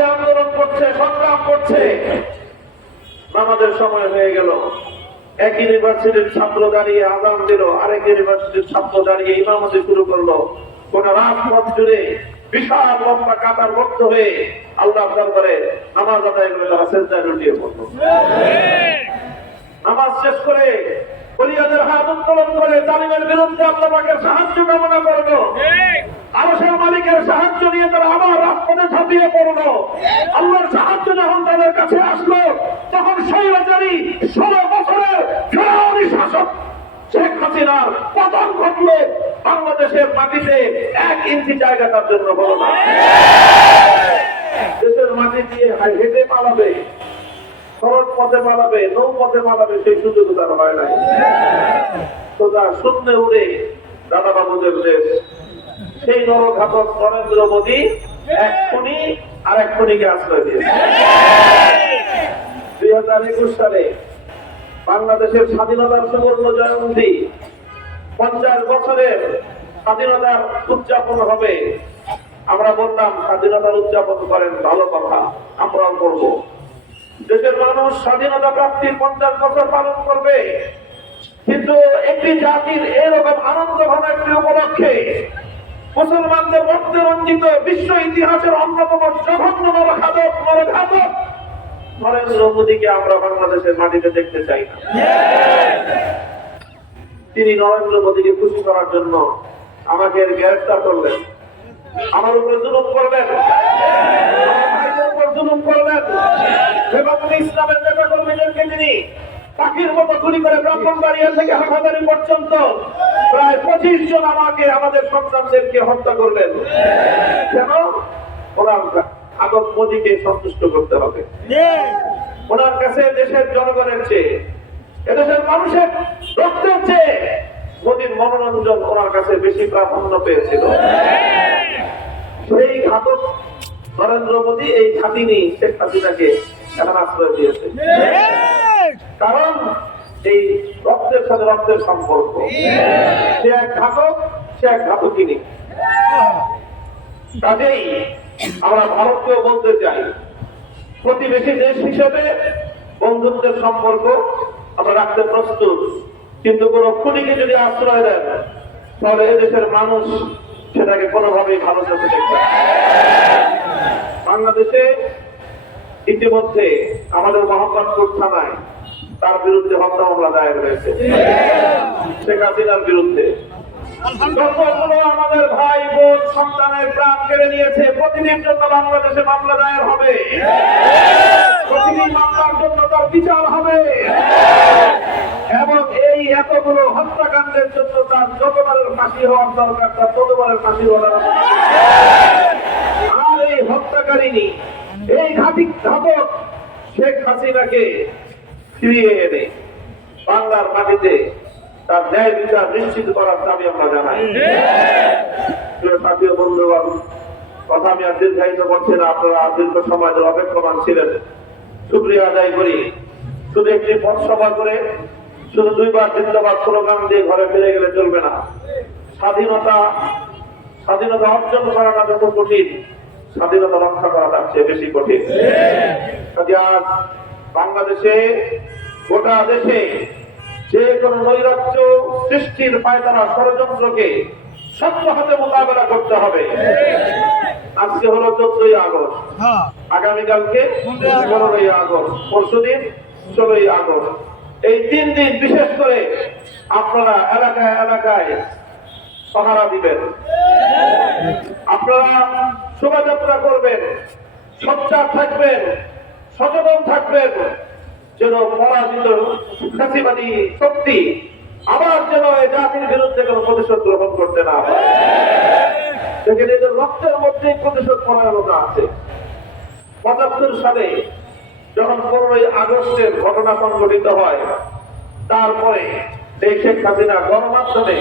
রাজপথে আন্দোলন করছে, সংগ্রাম করছে নামাজের সময় হয়ে গেল। এক ইউনিভার্সিটির ছাত্র দাঁড়িয়ে আদান দিল, আরেক ইউনিভার্সিটির ছাত্র দাঁড়িয়ে ইমামতি শুরু করল। কোন রাজপথ জুড়ে বিশাল লম্বা কাতার বদ্ধ হয়ে আল্লাহ দরবারে নামাজ আদায় করে তারা সেজদায় লুটিয়ে পড়ল। নামাজ শেষ করে ফরিয়াদের হাত উত্তোলন করে তালিমের বিরুদ্ধে আল্লাহ সাহায্য কামনা করল আরশের মালিকের সাহায্য নিয়ে তারা আবার রাজপথে ঝাঁপিয়ে পড়ল। আল্লাহর সাহায্য যখন তাদের কাছে আসলো, তখন সেই স্বৈরাচারী ষোলো বছরের শাসক শেখ হাসিনার পতন ঘটলো। বাংলাদেশের মাটিতে এক ইঞ্চি জায়গা তার জন্য বলো না। দেশের মাটি দিয়ে হেঁটে পালাবে, সড়ক পথে পালাবে নৌ পথে পালাবে, সেই সুযোগ তার হয় নাই। তো তার শূন্যে উড়ে দাদা বাবুদের দেশ, সেই নরঘাতক নরেন্দ্র মোদী এক আর এক খুনিকে আশ্রয় দিয়েছে। দুই হাজার একুশ সালে বাংলাদেশের স্বাধীনতার সুবর্ণ জয়ন্তী পঞ্চাশ বছরের স্বাধীনতার উদযাপন হবে। আমরা বললাম, স্বাধীনতার উদযাপন করেন, ভালো কথা আমরাও করব। দেশের মানুষ স্বাধীনতা প্রাপ্তির পঞ্চাশ বছর পালন করবে। কিন্তু একটি জাতির এরকম আনন্দ ঘন একটি উপলক্ষে মুসলমানদের রক্তে রঞ্জিত বিশ্ব ইতিহাসের অন্যতম নরঘাতক নরেন্দ্র মোদীকে আমরা বাংলাদেশের মাটিতে দেখতে চাই না। তিনি নরেন্দ্র মোদীকে খুশি করার জন্য আমাকে গ্রেফতার করলেন। আমার উপরে জুলুম করলেন। আমার ভাইদের উপর জুলুম করলেন। এবং ইসলামের নেতা কর্মীদেরকে তিনি পাখির মতো গুলি করে ব্রাহ্মণবাড়িয়া থেকে হাটাদারি পর্যন্ত। প্রায় পঁচিশ জন আমাকে আমাদের সন্তানদেরকে হত্যা করলেন। কেন? ওনার আগত মোদীকে সন্তুষ্ট করতে হবে। ওনার কাছে দেশের জনগণের চেয়ে এদেশের মানুষের রক্তের চেয়ে মোদীর মনোরঞ্জন ওনার কাছে বেশি প্রাধান্য পেয়েছিল। সেই ঘাতক নরেন্দ্র মোদী এই খাতিনি শেখ হাসিনাকে এখন আশ্রয় দিয়েছে। কারণ এই রক্তের সাথে রক্তের সম্পর্ক। সে এক ঘাতক, সে এক ঘাতকিনী। কাজেই আমরা ভারতকেও বলতে চাই, প্রতিবেশী দেশ হিসেবে বন্ধুত্বের সম্পর্ক আমরা রাখতে প্রস্তুত। কিন্তু কোন খুনিকে যদি আশ্রয় দেন, তাহলে এদেশের মানুষ সেটাকে কোনোভাবেই ভালো চোখে দেখবে। বাংলাদেশে ইতিমধ্যে আমাদের মোহাম্মদপুর থানায় তার বিরুদ্ধে হত্যা মামলা দায়ের হয়েছে। শেখ হাসিনার বিরুদ্ধে। আমাদের ভাই বোন সন্তানের প্রাণ কেড়ে নিয়েছে, প্রতিদিন জন্য বাংলাদেশে মামলা দায়ের হবে। মামলার জন্য তার বিচার হবে। এবং এই এতগুলো হত্যাকাণ্ডের জন্য তার যতবারের ফাঁসি হওয়ার দরকার, তার ততবারের ফাঁসি হওয়ার আর এই হত্যাকারিনী এই ঘাতিক ঘাতক শেখ হাসিনাকে ফিরিয়ে এনে বাংলার মাটিতে তার ন্যায় বিচার নিশ্চিত করার দাবি আমরা জানাই। প্রিয় সাথী ও বন্ধুগণ কথা আমি আর দীর্ঘায়িত করছি না আপনারা দীর্ঘ সময় ধরে অপেক্ষমান ছিলেন। শুক্রিয়া আদায় করি। শুধু একটি পথ সভা করে শুধু দুইবার জিন্দাবাদ স্লোগান দিয়ে ঘরে ফিরে গেলে চলবে না। স্বাধীনতা স্বাধীনতা অর্জন করাটা যত কঠিন স্বাধীনতা রক্ষা করা তার চেয়ে বেশি কঠিন। কাজে আজ বাংলাদেশে গোটা দেশে যে কোন নৈরাজ্য সৃষ্টির পায়তারা ষড়যন্ত্রকে সত্য হাতে মোকাবেলা করতে হবে। আজকে হলো চোদ্দই আগস্ট। আগামীকালকে পনেরোই আগস্ট। পরশুদিন ষোলোই আগস্ট। এই তিন দিন বিশেষ করে আপনারা এলাকায় এলাকায় সহারা দিবেন। আপনারা শোভাযাত্রা করবেন সোচ্চার থাকবেন। সচেতন থাকবেন, যেন পরাজিত ফাঁসিবাদী শক্তি আবার যেন এই জাতির বিরুদ্ধে কোনো প্রতিশোধ গ্রহণ করতে না সেখানে এদের রক্তের মধ্যেই প্রতিশোধ পরায়ণতা আছে। পঁচাত্তর সালে যখন পনেরোই আগস্টের ঘটনা সংঘটিত হয়, তারপরে এই শেখ হাসিনা গণমাধ্যমে